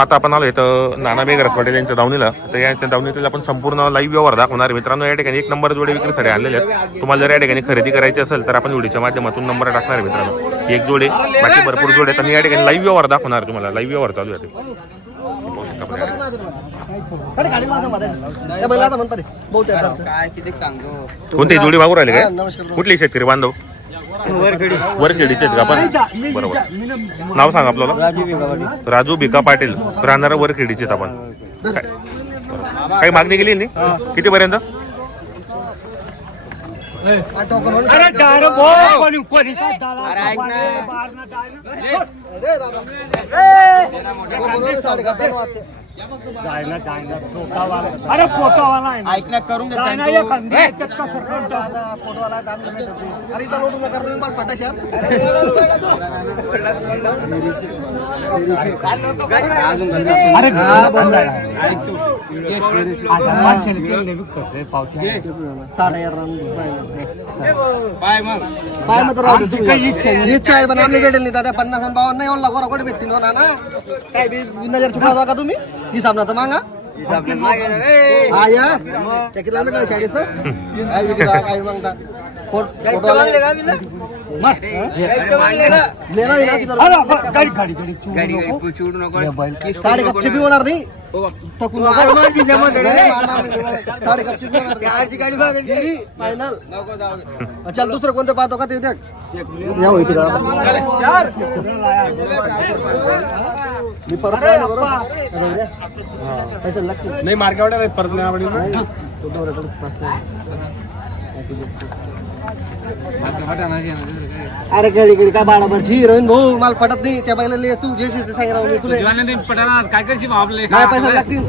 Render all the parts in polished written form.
आता आपण आलो इथं नाना बेगरस पटेल यांच्या दावणीला. तर यांच्या दावणीतील आपण संपूर्ण लाईव्ह व्यवहार दाखवणार. मित्रांनो या ठिकाणी 1 नंबर जोडे विक्रीसाठी आणलेले आहेत. तुम्हाला जर या ठिकाणी खरेदी करायची असेल तर आपण व्हिडिओच्या माध्यमातून नंबर टाकणार आहे. मित्रांनो एक जोडे बाकी भरपूर जोडे आणि या ठिकाणी लाईव्ह व्यवहार दाखवणार. तुम्हाला लाईव्ह व्यवहार चालू आहे. कोणती जोडी मागू राहिले काय? कुठली शेतकरी बांधव? वरखेडीचे आहेत का आपण? बरोबर. नाव सांग आपल्याला. राजू भिका पाटील राहणार वरखेडीचे आहेत आपण. काही मागणी केली नाही? किती पर्यंत? अरे फोटोवाला ऐकण्यात करून इच्छा आहे पण आपली भेटेल नाही दादा. 50 आणि 52 नाही ओळला कोण भेटतील ना काय नजर चुकवता का तुम्ही? ही सामना तर मागा हा या त्या किलोमीटर 40 काय मागता साडे कपचे बी होणार नाही. साडे कपचे बी होणार फायनल. चल दुसरं कोणतं पाहतो का ते मी परत पैसे लागतील नाही मार्केट परत नाही. अरे घडी घडी काय बाळाभरची हिरोईन भाऊ मला पटत नाही. त्या बाईला तू जे सांगितलं मी तुला काय करशील आपले काय पैसे लागतील.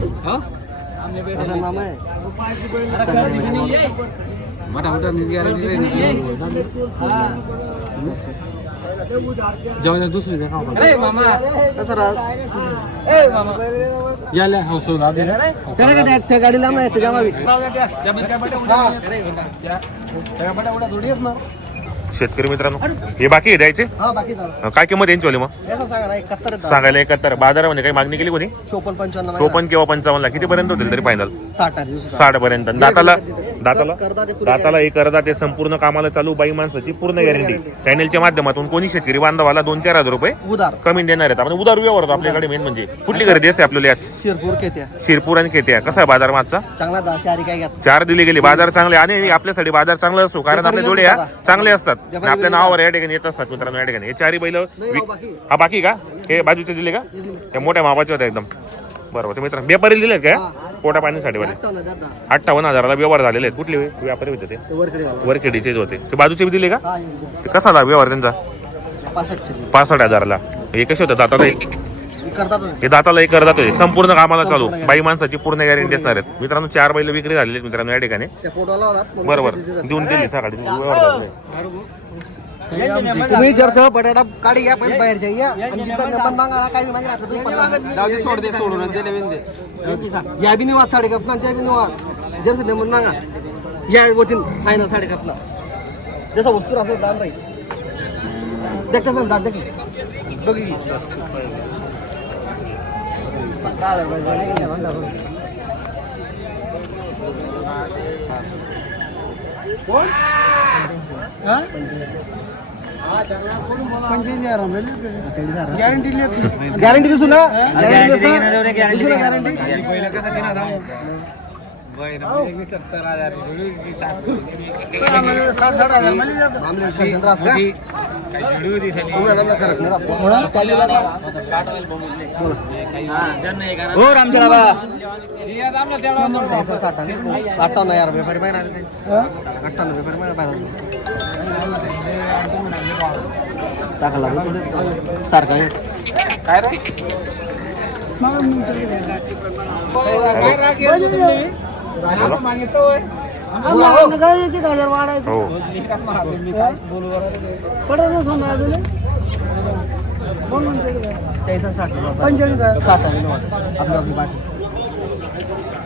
जेव्हा दुसरी त्याला त्या गाडीला शेतकरी मित्रांनो हे बाकी द्यायचे काय किंमत यांची वाली? मग सांगायला 71. बाजारामध्ये काही मागणी केली कोणी? 54 किंवा 55 ला किती पर्यंत होतील तरी फायनल? 60 पर्यंत. दाताला एक अर्धा ते संपूर्ण कामाला चालू बाई माणसाची पूर्ण गॅरंटी. चॅनलच्या माध्यमातून कोणी शेतकरी बांधवाला 2-4 हजार रुपये कमी देणार आहेत. आपण उदार व्यवहार होतो आपल्याकडे. मेन म्हणजे कुठली खरेदी असते आपल्याला? शिरपूर आणि केत्या. कसा आहे बाजार मागचा? चांगला 4 दिले गेले. बाजार चांगले आणि आपल्यासाठी बाजार चांगला असतो कारण आपले जोडे चांगले असतात. आपल्या नावावर या ठिकाणी येत असतात. मित्रांनो या ठिकाणी हे 4 बैल हा बाकी का? हे बाजूचे दिले का? त्या मोठ्या मापाचे होते एकदम. बरोबर. ते मित्रांनो व्यापारी दिले काय पोटा पाण्यासाठी वाले? 58,000ला व्यवहार झालेले आहेत. कुठले व्यापारी होते ते? वरखेडीचेच होते. ते बाजूचे दिले का? ते कसा झाला व्यवहार त्यांचा? 65,000ला. हे कसे होतं दाताला? हे दाताला एक करतात. संपूर्ण कामाला चालू बाई माणसाची पूर्ण गॅरंटी असणार आहेत. मित्रांनो 4 बैल विक्री झालेली आहेत मित्रांनो या ठिकाणी. बरोबर देऊन दिली सकाळी व्यवहार झाले. तुम्ही जर सह बटाटा काढी घ्या पण बाहेर जाईया आणि नंबर मागा काय मागे राहतं तुम्ही सोड दे सोडून या बी निवाद 60 कपना त्या बी निवाद जर नंबर मागा या होतील फायनल 60 कपना. जसा वस्तू असेल दाम राहील देखता सर दाद देखी बघी कोण गॅरंटी दिसू ना गॅरंटी हो रामचंद्र 58,000 व्यापारी पाहिजे 98 व्यापारी पाहिजे टाकायला सारखा काय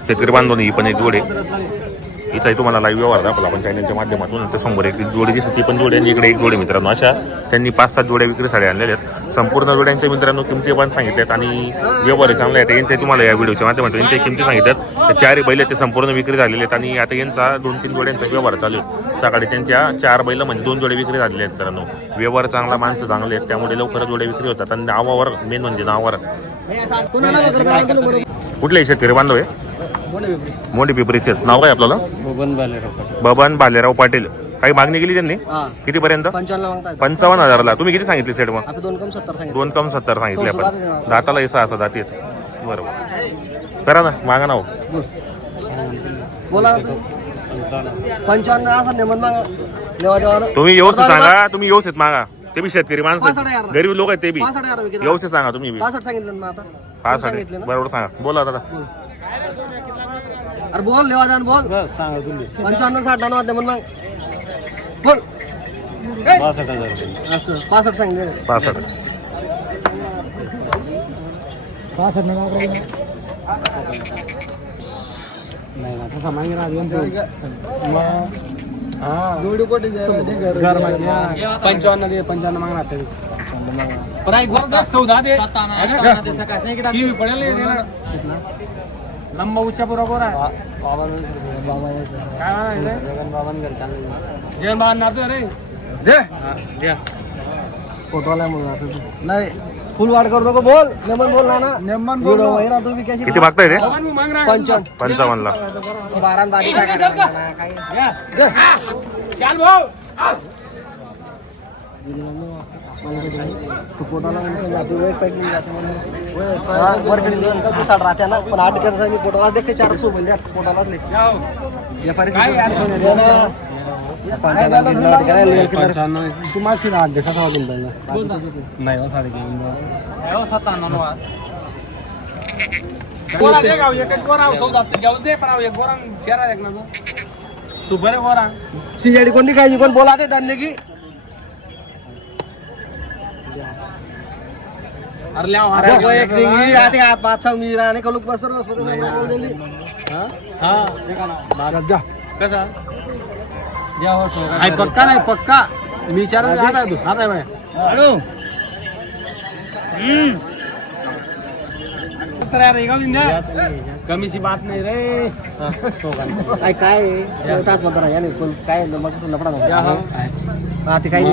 शेतकरी बांधून ही पण एक जोडे हिचाही तुम्हाला लाईव्ह व्यवहार दाखवला आपण चॅनलच्या माध्यमातून. तर 100 एक जोडी दिसते, ती पण जोडी आणि इकडे एक जोडी मित्रांनो. अशा त्यांनी 5-7 जोड्या विक्रीसाठी आणलेल्या आहेत. संपूर्ण जोड्यांच्या मित्रांनो किमती पण सांगितल्यात आणि व्यवहार चांगले आहेत. यांचे तुम्हाला या व्हिडिओच्या माध्यमातून यांच्या किमती सांगितल्यात. तर 4 बैल ते संपूर्ण विक्री झालेले आहेत आणि आता यांचा 2-3 जोड्यांचा व्यवहार चालू आहे. सकाळी त्यांच्या 4 बैल म्हणजे 2 जोड्या विक्री झालेल्या आहेत मित्रांनो. व्यवहार चांगला, माणसं चांगले आहेत, त्यामुळे लवकर जोड्या विक्री होतात. आणि नावावर मेन म्हणजे नावावर. कुठले शेतकरी बांधव आहे? मोठी पिपरीचे. नाव काय आपल्याला? बबन बालेराव पाटील. काही मागणी केली त्यांनी कितीपर्यंत? 55,000ला. तुम्ही किती सांगितले सेट? मग 2,70 सांगितले आपण. दाताला ऐसा असा दाती आहेत. बरोबर, करा ना, मागा नाव. बोला 55 असं नेमन मागा. तुम्ही व्यवस्थित सांगा, तुम्ही व्यवस्थित मागा. ते बी शेतकरी माणसं, 65,000. गरीब लोक आहेत ते बी. 65,000 व्यवस्थित सांगा तुम्ही बी. 65 सांगितलं ना आता. 65 बरोबर सांगा. बोला दादा. अरे बोल लेवा जान बोल. 55 60 नव्वद नेमन माग बोल. 62,000 असं 65 सांगितलं. 65. 65 नाही ना तसा मागे ना जोडी कोटी घर माझे 55 दे 55 मागणार ते प्राइस बरोबर 14 दे टीव्ही पडेल ना लंबा उच्चा बरोबर आहे. काय जगन बाबान घर चालले. जगन बाबान नातो रे दे द्या फोटोला म्हणून नाही फुल वाढ करू नको. बोल नेमन बोल ना. नेमन बोल वैरा तुम्ही कशी किती मागताय ते? 55 ला. 12 बारी काय करायला काय चल भाऊ फोटोला म्हणजे आपली वेट पॅकिंग जाते वरकडे दोन का 60 राहते ना. पण 8 दिवसाचा मी फोटोला देखते 400 म्हणजे फोटोलाच ले व्यापारी तुम्हाला रात देखा नाही हो 57 गोरा दे गाव एकच गोरा सौदा घेऊ दे पण एक गोरा शेरा एक ना सुपर गोरा सीजेडी कोणी काय कोण बोला ते धन्य की अरे लाव अरे वो एक डिंगी आते हाथ पाच मी राणे का लोक बसर होते बोल दिली. हां देखा ना भारत जा कसा जा हो हाय पक्का नाही पक्का मी विचार आता तू आता भाई हॅलो तर यार एका दिन द्या कमीची बात नाही रे. काय काय टाच बदरा याने कोण काय मग तुला लफडा हा ते काय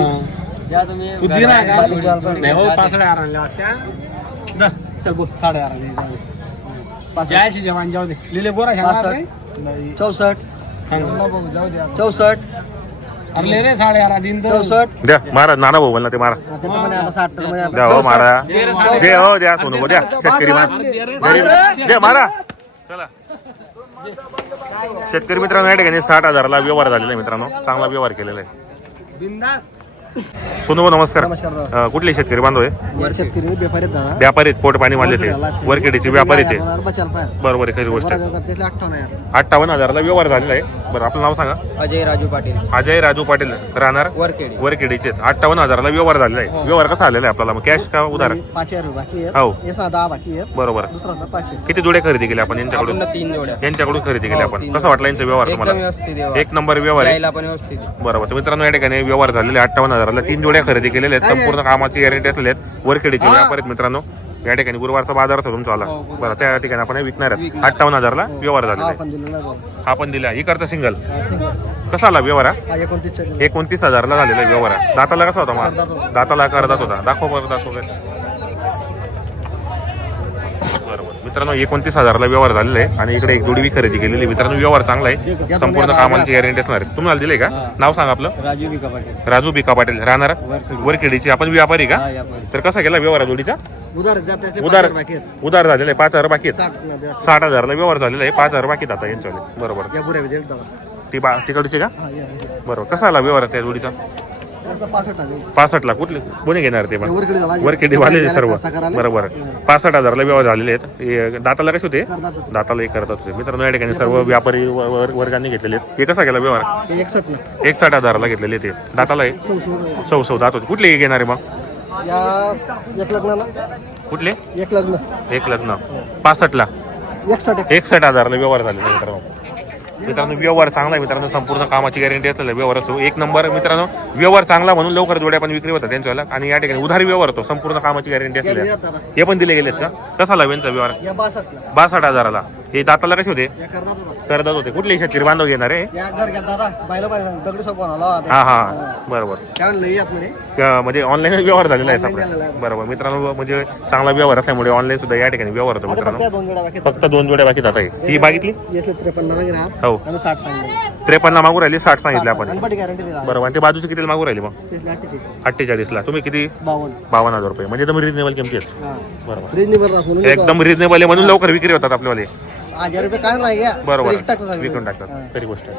या तुम्ही तू दे ना का नाही हो 65,000 आणल्या त्या चल बोल 11.5 जायचे जवान जाऊ दे लिले बोरा घेणार रे 64 जाऊ दे 64 अरे ले रे 11.5 दिन 64 द्या मारा. नाना भाऊ म्हणला ते मारा. ते तर म्हणे आता 60 तर म्हणे द्या हो मारा. दे हो द्या सोनू भाऊ द्या. शेतकरी मार द्या मारा. चला शेतकरी मित्रांनो या ठिकाणी 60,000ला व्यवहार झालेला आहे मित्रांनो. चांगला व्यवहार केलेला आहे. बिंदास. सोनू भाऊ नमस्कार. नमस्कार. कुठले शेतकरी बांधव आहे? शेतकरी व्यापारी दादा व्यापारी पोट पाणी वाले ते वरखेडीचे व्यापारी ते. बचाल पाहिजे बरोबर आहे, खरी गोष्ट आहे. 58,000 58,000ला व्यवहार झालेला आहे. बरं आपलं नाव सांगा. अजय राजू पाटील अजय राजू पाटील राहणार वरखेडी वरखेडीचे. 58,000ला व्यवहार झालेला आहे. व्यवहार कसा आलेला आहे आपल्याला? कॅश का उधार? 5,000 बाकी हो. आहे हे 10 बाकी आहे. बरोबर. दुसरा 5 किती जोड्या खरेदी केल्या आपण यांच्याकडून? 3 जोड्या यांच्याकडून खरेदी केली हो, आपण. 3 कसा वाटला यांचा व्यवहार एकदम तुम्हाला? व्यवस्थित आहे. एक नंबर व्यवहार आहे. यायला पण व्यवस्थित आहे. बरोबर. तर मित्रांनो या ठिकाणी व्यवहार झालेले 58,000ला 3 जोड्या खरेदी केलेल्या आहेत. संपूर्ण कामाची गॅरंटी असलेले आहेत. वरखेडीचे व्यापारी आहेत मित्रांनो. या ठिकाणी गुरुवारचा बाजार असतो तुमचा आला. बरं त्या ठिकाणी आपण हे विकणार आहेत. 58,000ला व्यवहार झालेला आहे. आपण दिलेला हा पण दिला. इकडचा सिंगल कसा आला व्यवहार? 29,000ला झालेला आहे व्यवहार. दाताला कसा होता मग? दाताला करदात होता. दाखव बरं दाखव. बरोबर मित्रांनो 29,000ला व्यवहार झालेला आहे आणि इकडे एक जोडी खरेदी केलेली. मित्रांनो व्यवहार चांगला आहे. संपूर्ण कामाची गॅरंटी असणार आहे. तुम्हाला दिले का? नाव सांगा आपलं. राजू बिका पाटील राजू बिका पाटील राहणार वरखेडीची. आपण व्यापारी का? तर कसा गेला व्यवहार जोडीचा? उधार उधार उधार झालेला आहे. 5,000 बाकी आहेत. 60,000 व्यवहार झालेला आहे. 5,000 बाकी आता यांच्यावाले. बरोबर. या पुऱ्या दिलेत दादा. ती तिकडची का? बरोबर. कसा आला व्यवहार त्या जोडीचा? 65ला. कुठले कोणी घेणार ते? पण वरखेडी वाले सर्व. बरोबर. 65,000ला व्यवहार झालेले आहेत. दाताला कसे होते? दाताला एक करतात होते. मित्रांनो या ठिकाणी सर्व व्यापारी वर्गांनी घेतलेले आहेत. हे कसा गेला व्यवहार? 61,000ला घेतलेले ते. दाताला आहे सौ दात होते. कुठले घेणार आहे मग? एक लग्न कुठले? एक लग्न 65ला 61 61,000ला व्यवहार झालेला मित्रांनो. मित्रांनो व्यवहार चांगला आहे मित्रांनो, संपूर्ण कामाची गॅरंटी असलेला व्यवहार असतो. एक नंबर मित्रांनो, व्यवहार चांगला म्हणून लवकर जोड्या पण विक्री होतात त्यांच्यावाला. आणि या ठिकाणी उधारी व्यवहार होतो, संपूर्ण कामाची गॅरंटी असलेली आहे. दादा हे पण दिले गेलेत का? कसा लावेल यांचा व्यवहार? या 62 ला 62,000ला. हे दाताला कसे होते? या करतात दादा. करदात होते. कुठले शेतकरी बांधव घेणार आहे? या घर घ्या दादा बायला बाय दगडी सोप बनवला हा हा बरोबर. काय लई यात म्हणे म्हणजे ऑनलाईन व्यवहार झालेला आहे Online सगळा. झालेला आहे. बरोबर मित्रांनो, म्हणजे चांगला व्यवहार असल्यामुळे ऑनलाईन सुद्धा या ठिकाणी व्यवहार होतो आता फक्त मित्रांनो. या 2 जोड्या बाकी फक्त 2 जोड्या बाकी जात आहे. ती बागितली? येतले 53 मागे राहत हो, आणि 60 सांगितलं 53 मागू राहिली, 60 सांगितले आपण. अनपटी गॅरंटी दिला बरोबर. आणि ते बाजूचे किती मागू राहिले मग? तेच 48 48ला. तुम्ही किती? 52 52,000 रुपये. म्हणजे एकदम रिजनेबल किमती आहेत. हां बरोबर, रिजनेबल राहून एकदम रिजनेबल आहे म्हणून लवकर विक्री होतात आपल्यावाले. 1000 रुपये काय नाही घ्या बरोबर, तरी टाकतो विकून टाकतात. खरी गोष्ट आहे.